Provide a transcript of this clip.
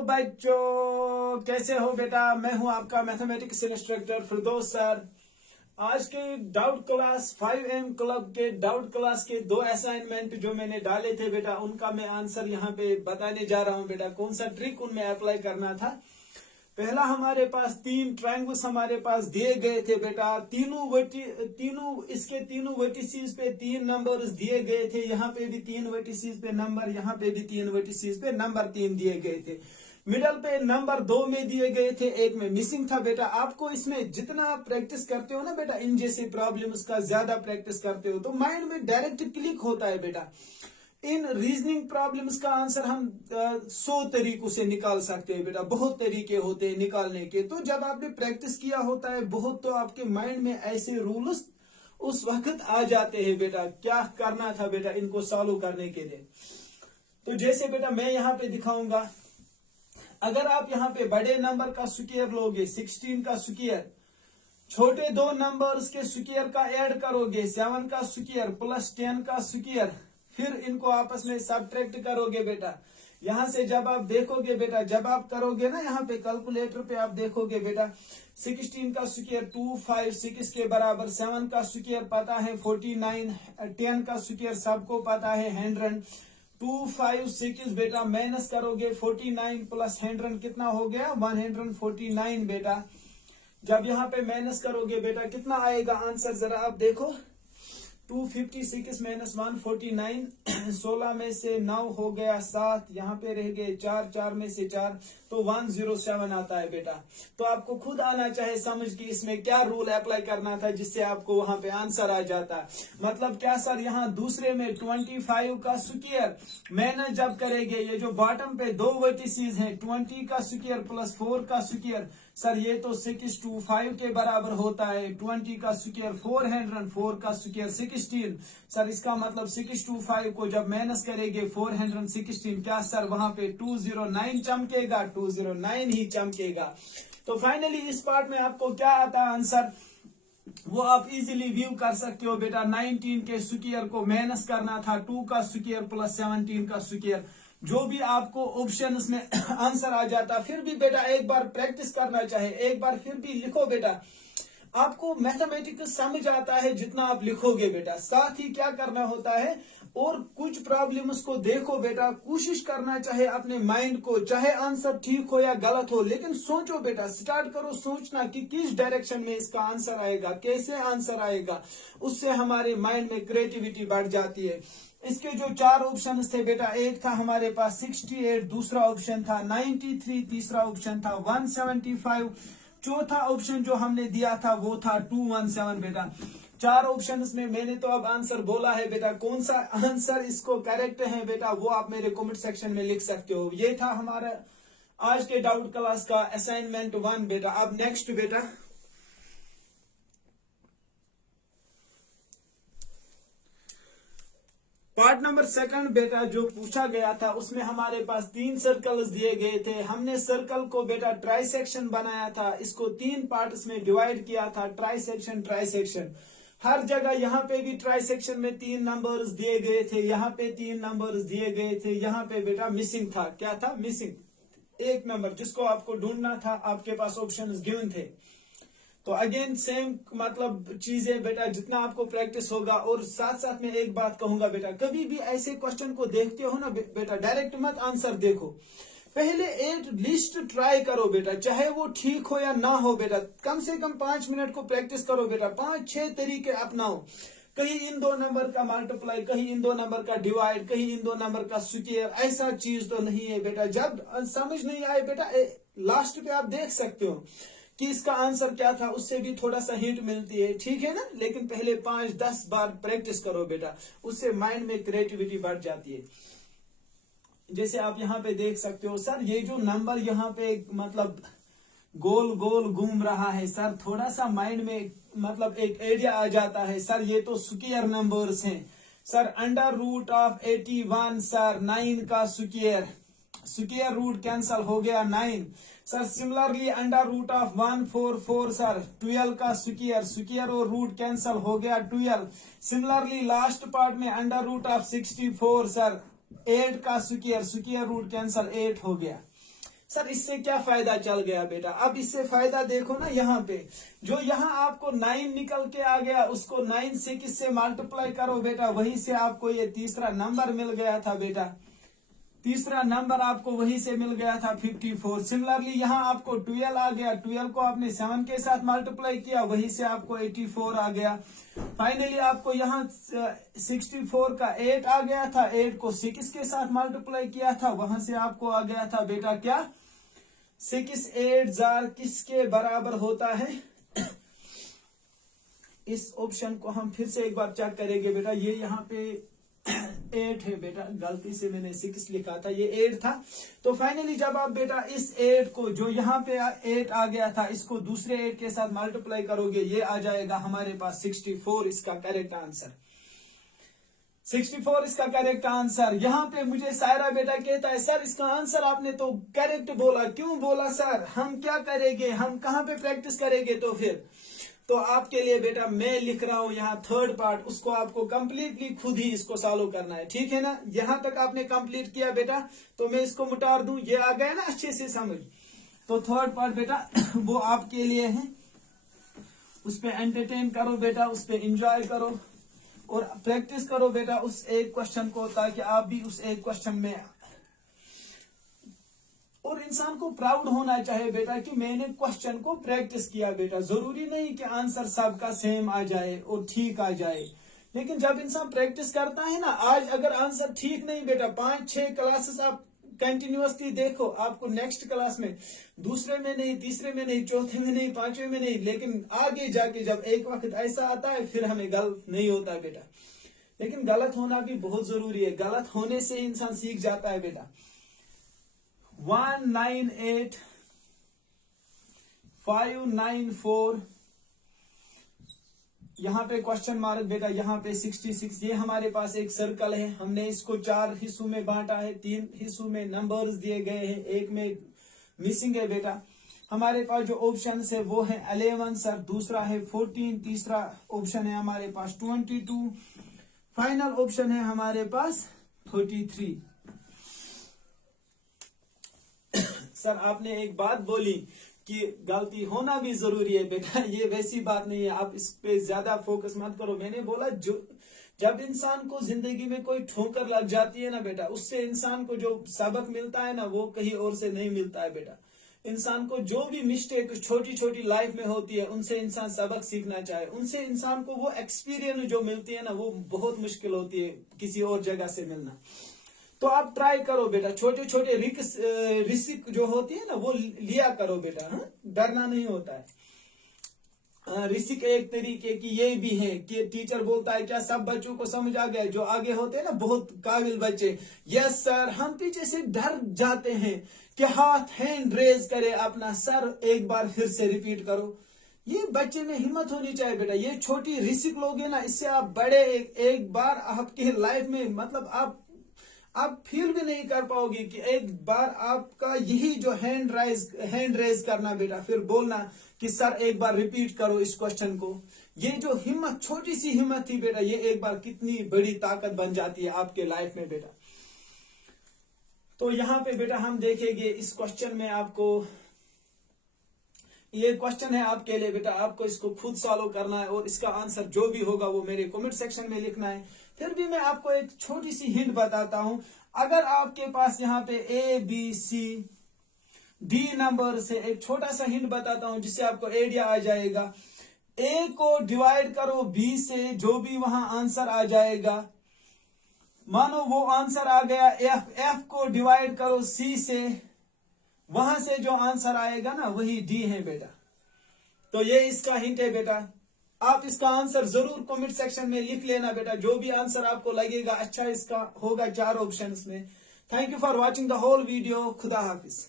बच्चों, कैसे हो बेटा। मैं हूं आपका मैथमेटिक्स इंस्ट्रक्टर फिरदौस सर। आज के डाउट क्लास 5M क्लब के डाउट क्लास के 2 असाइनमेंट जो मैंने डाले थे बेटा, उनका मैं आंसर यहाँ पे बताने जा रहा हूँ बेटा। कौन सा ट्रिक उनमें अप्लाई करना था। पहला हमारे पास 3 ट्रायंगल्स हमारे पास दिए गए थे बेटा। इसके तीनों वर्टिसेस पे 3 नंबर्स दिए गए थे। यहाँ पे भी 3 वर्टिसेस पे नंबर, यहाँ पे भी 3 वर्टिसेस पे नंबर 3 दिए गए थे। मिडल पे नंबर 2 में दिए गए थे, एक में मिसिंग था बेटा। आपको इसमें जितना आप प्रैक्टिस करते हो ना बेटा, इन जैसे प्रॉब्लम्स का ज्यादा प्रैक्टिस करते हो तो माइंड में डायरेक्ट क्लिक होता है बेटा। इन रीजनिंग प्रॉब्लम्स का आंसर हम 100 तरीकों से निकाल सकते हैं बेटा। बहुत तरीके होते हैं निकालने के। तो जब आपने प्रैक्टिस किया होता है बहुत, तो आपके माइंड में ऐसे रूल्स उस वक्त आ जाते हैं बेटा। क्या करना था बेटा इनको सॉल्व करने के लिए। तो जैसे बेटा मैं यहाँ पे दिखाऊंगा, अगर आप यहाँ पे बड़े नंबर का स्क्वायर लोगे 16 का स्क्वायर, छोटे 2 नंबर्स के स्क्वायर का ऐड करोगे 7 का स्क्वायर प्लस 10 का स्क्वायर, फिर इनको आपस में सब्ट्रैक्ट करोगे बेटा। यहां से जब आप देखोगे बेटा, जब आप करोगे ना यहाँ पे कैलकुलेटर पे आप देखोगे बेटा, 16 का स्क्वायर 256 के बराबर, 7 का स्क्वायर पता है 49, 10 का स्क्वायर सबको पता है 100। 256 बेटा माइनस करोगे 49 प्लस 100 कितना हो गया 149 बेटा। जब यहाँ पे माइनस करोगे बेटा कितना आएगा आंसर, जरा आप देखो। 256 माइनस 149, 16 में से 9 हो गया 7, यहाँ पे रह गए 4, 4 में से 4, तो 107 आता है बेटा। तो आपको खुद आना चाहे समझ कि इसमें क्या रूल अप्लाई करना था जिससे आपको वहां पे आंसर आ जाता। मतलब क्या सर, यहाँ दूसरे में 25 का स्क्वायर माइनस जब करेंगे, ये जो बॉटम पे 2 वर्टिसेस हैं 20 का स्क्वायर प्लस 4 का स्क्वायर, सर ये तो 625 के बराबर होता है। 20 का स्क्वायर 400, 4 का स्क्वायर 16, सर इसका मतलब 625 को जब माइनस करेंगे 416, क्या सर वहां पे 209 चमकेगा, 209 ही चमकेगा। तो फाइनली इस पार्ट में आपको क्या आता है आंसर, वो आप इजीली व्यू कर सकते हो बेटा। 19 के स्क्वायर को माइनस करना था 2 का स्क्वायर प्लस 17 का स्क्वायर, जो भी आपको ऑप्शन में आंसर आ जाता। फिर भी बेटा एक बार प्रैक्टिस करना चाहे, एक बार फिर भी लिखो बेटा। आपको मैथमेटिक्स समझ आता है जितना आप लिखोगे बेटा। साथ ही क्या करना होता है, और कुछ प्रॉब्लम्स को देखो बेटा, कोशिश करना चाहे अपने माइंड को, चाहे आंसर ठीक हो या गलत हो, लेकिन सोचो बेटा। स्टार्ट करो सोचना कि किस डायरेक्शन में इसका आंसर आएगा, कैसे आंसर आएगा। उससे हमारे माइंड में क्रिएटिविटी बढ़ जाती है। इसके जो 4 ऑप्शन थे बेटा, एक था हमारे पास 68, दूसरा ऑप्शन था 93, तीसरा ऑप्शन था 175, चौथा ऑप्शन जो हमने दिया था वो था 217 बेटा। 4 ऑप्शंस में मैंने तो अब आंसर बोला है बेटा। कौन सा आंसर इसको करेक्ट है बेटा, वो आप मेरे कमेंट सेक्शन में लिख सकते हो। ये था हमारा आज के डाउट क्लास का असाइनमेंट 1 बेटा। अब नेक्स्ट बेटा, पार्ट नंबर 2 बेटा जो पूछा गया था, उसमें हमारे पास 3 सर्कल्स दिए गए थे। हमने सर्कल को बेटा ट्राइसेक्शन बनाया था, इसको 3 पार्ट्स में डिवाइड किया था। ट्राइसेक्शन ट्राइसेक्शन हर जगह, यहाँ पे भी ट्राइसेक्शन में 3 नंबर्स दिए गए थे, यहाँ पे 3 नंबर्स दिए गए थे। यहाँ पे बेटा मिसिंग था, क्या था मिसिंग, 1 नंबर जिसको आपको ढूंढना था। आपके पास ऑप्शंस गिवन थे। तो अगेन सेम मतलब चीजें बेटा, जितना आपको प्रैक्टिस होगा। और साथ साथ में एक बात कहूंगा बेटा, कभी भी ऐसे क्वेश्चन को देखते हो ना बेटा, डायरेक्ट मत आंसर देखो, पहले एक लिस्ट ट्राई करो बेटा, चाहे वो ठीक हो या ना हो बेटा। कम से कम 5 मिनट को प्रैक्टिस करो बेटा। 5-6 तरीके अपनाओ, कहीं इन 2 नंबर का मल्टीप्लाई, कहीं इन 2 नंबर का डिवाइड, कहीं इन 2 नंबर का स्क्वायर। ऐसा चीज तो नहीं है बेटा। जब समझ नहीं आए बेटा, लास्ट पे आप देख सकते हो कि इसका आंसर क्या था, उससे भी थोड़ा सा हिंट मिलती है, ठीक है ना। लेकिन पहले 5-10 बार प्रैक्टिस करो बेटा, उससे माइंड में क्रिएटिविटी बढ़ जाती है। जैसे आप यहाँ पे देख सकते हो, सर ये जो नंबर यहाँ पे मतलब गोल गोल घूम रहा है, सर थोड़ा सा माइंड में मतलब एक आइडिया आ जाता है। सर ये तो स्क्वायर नंबर्स हैं। Sir under root of 81, sir 9 का स्क्वायर, स्क्वायर रूट कैंसल हो गया 9। Sir similarly under root of 144, sir 12 का स्क्वायर, स्क्वायर और रूट कैंसल हो गया 12। सिमिलरली लास्ट पार्ट में अंडर रूट ऑफ 64, सर 8 का स्क्वायर, स्क्वायर रूट कैंसल 8 हो गया। सर इससे क्या फायदा चल गया बेटा? अब इससे फायदा देखो ना, यहाँ पे जो यहाँ आपको 9 निकल के आ गया, उसको 9 से किससे मल्टीप्लाई करो बेटा, वहीं से आपको ये तीसरा नंबर मिल गया था बेटा। तीसरा नंबर आपको वहीं से मिल गया था 54। सिमिलरली यहाँ आपको 12 आ गया, 12 को आपने 7 के साथ मल्टीप्लाई किया, वहीं से आपको 84 आ गया। फाइनली आपको यहाँ 64 का 8 आ गया था, 8 को 6 के साथ मल्टीप्लाई किया था, वहां से आपको आ गया था बेटा क्या, 6 8 जार किसके बराबर होता है। इस ऑप्शन को हम फिर से एक बार चेक करेंगे बेटा। ये यहाँ पे 8 है बेटा, गलती से मैंने 6 लिखा था, ये 8 था। तो फाइनली जब आप बेटा इस 8 को, जो यहाँ पे 8 आ गया था, इसको दूसरे 8 के साथ मल्टीप्लाई करोगे, ये आ जाएगा हमारे पास 64 इसका करेक्ट आंसर। 64 इसका करेक्ट आंसर। यहाँ पे मुझे सायरा बेटा कहता है सर इसका आंसर आपने तो करेक्ट बोला, क्यों बोला सर, हम क्या करेंगे, हम कहाँ पे प्रैक्टिस करेंगे? तो फिर तो आपके लिए बेटा मैं लिख रहा हूं यहाँ थर्ड पार्ट, उसको आपको कंप्लीटली खुद ही इसको सॉल्व करना है, ठीक है ना। यहाँ तक आपने कंप्लीट किया बेटा, तो मैं इसको मुटार दूं, ये आ गया ना अच्छे से समझ। तो थर्ड पार्ट बेटा वो आपके लिए है, उस पर एंटरटेन करो बेटा, उस पर एंजॉय करो और प्रैक्टिस करो बेटा उस एक क्वेश्चन को, ताकि आप भी उस एक क्वेश्चन में, और इंसान को प्राउड होना चाहिए बेटा कि मैंने क्वेश्चन को प्रैक्टिस किया बेटा। जरूरी नहीं कि आंसर सबका सेम आ जाए और ठीक आ जाए, लेकिन जब इंसान प्रैक्टिस करता है ना, आज अगर आंसर ठीक नहीं बेटा, 5-6 क्लासेस आप कंटिन्यूअसली देखो, आपको नेक्स्ट क्लास में, दूसरे में नहीं, तीसरे में नहीं, चौथे में नहीं, पांचवे में नहीं, लेकिन आगे जाके जब एक वक्त ऐसा आता है फिर हमें गलत नहीं होता है बेटा। लेकिन गलत होना भी बहुत जरूरी है, गलत होने से इंसान सीख जाता है बेटा। 198,594, यहाँ पे क्वेश्चन मार्क बेटा, यहाँ पे 66। ये हमारे पास एक सर्कल है, हमने इसको 4 हिस्सों में बांटा है, 3 हिस्सों में नंबर्स दिए गए हैं, एक में मिसिंग है बेटा। हमारे पास जो ऑप्शन है वो है 11 सर, दूसरा है 14, तीसरा ऑप्शन है हमारे पास 22, फाइनल ऑप्शन है हमारे पास 33। सर आपने एक बात बोली कि गलती होना भी जरूरी है बेटा, ये वैसी बात नहीं है, आप इस पे ज्यादा फोकस मत करो। मैंने बोला जो जब इंसान को जिंदगी में कोई ठोकर लग जाती है ना बेटा, उससे इंसान को जो सबक मिलता है ना, वो कहीं और से नहीं मिलता है बेटा। इंसान को जो भी मिस्टेक छोटी छोटी लाइफ में होती है, उनसे इंसान सबक सीखना चाहे, उनसे इंसान को वो एक्सपीरियंस जो मिलती है ना, वो बहुत मुश्किल होती है किसी और जगह से मिलना। तो आप ट्राई करो बेटा, छोटे छोटे रिस्क जो होती है ना, वो लिया करो बेटा, हाँ? डरना नहीं होता है। रिस्क एक तरीके की ये भी है कि टीचर बोलता है क्या सब बच्चों को समझ आ गया, जो आगे होते हैं ना बहुत काबिल बच्चे, यस सर, हम पीछे से डर जाते हैं कि हाथ हैंड रेज करे अपना, सर एक बार फिर से रिपीट करो। ये बच्चे में हिम्मत होनी चाहिए बेटा, ये छोटी रिस्क लोगे ना, इससे आप बड़े एक बार आपके लाइफ में, मतलब आप फील भी नहीं कर पाओगे कि एक बार आपका यही जो हैंड रेज करना बेटा, फिर बोलना कि सर एक बार रिपीट करो इस क्वेश्चन को। ये जो हिम्मत, छोटी सी हिम्मत थी बेटा, ये एक बार कितनी बड़ी ताकत बन जाती है आपके लाइफ में बेटा। तो यहाँ पे बेटा हम देखेंगे इस क्वेश्चन में, आपको ये क्वेश्चन है आपके लिए बेटा, आपको इसको खुद सॉल्व करना है और इसका आंसर जो भी होगा वो मेरे कमेंट सेक्शन में लिखना है। फिर भी मैं आपको एक छोटी सी हिंट बताता हूं, अगर आपके पास यहाँ पे ABCD नंबर से एक छोटा सा हिंट बताता हूं जिससे आपको आइडिया आ जाएगा। A को डिवाइड करो B से, जो भी वहां आंसर आ जाएगा, मानो वो आंसर आ गया F को डिवाइड करो C से, वहां से जो आंसर आएगा ना वही D है बेटा। तो ये इसका हिंट है बेटा, आप इसका आंसर जरूर कमेंट सेक्शन में लिख लेना बेटा, जो भी आंसर आपको लगेगा अच्छा इसका होगा 4 ऑप्शंस में। Thank you for watching the whole video, खुदा हाफिज।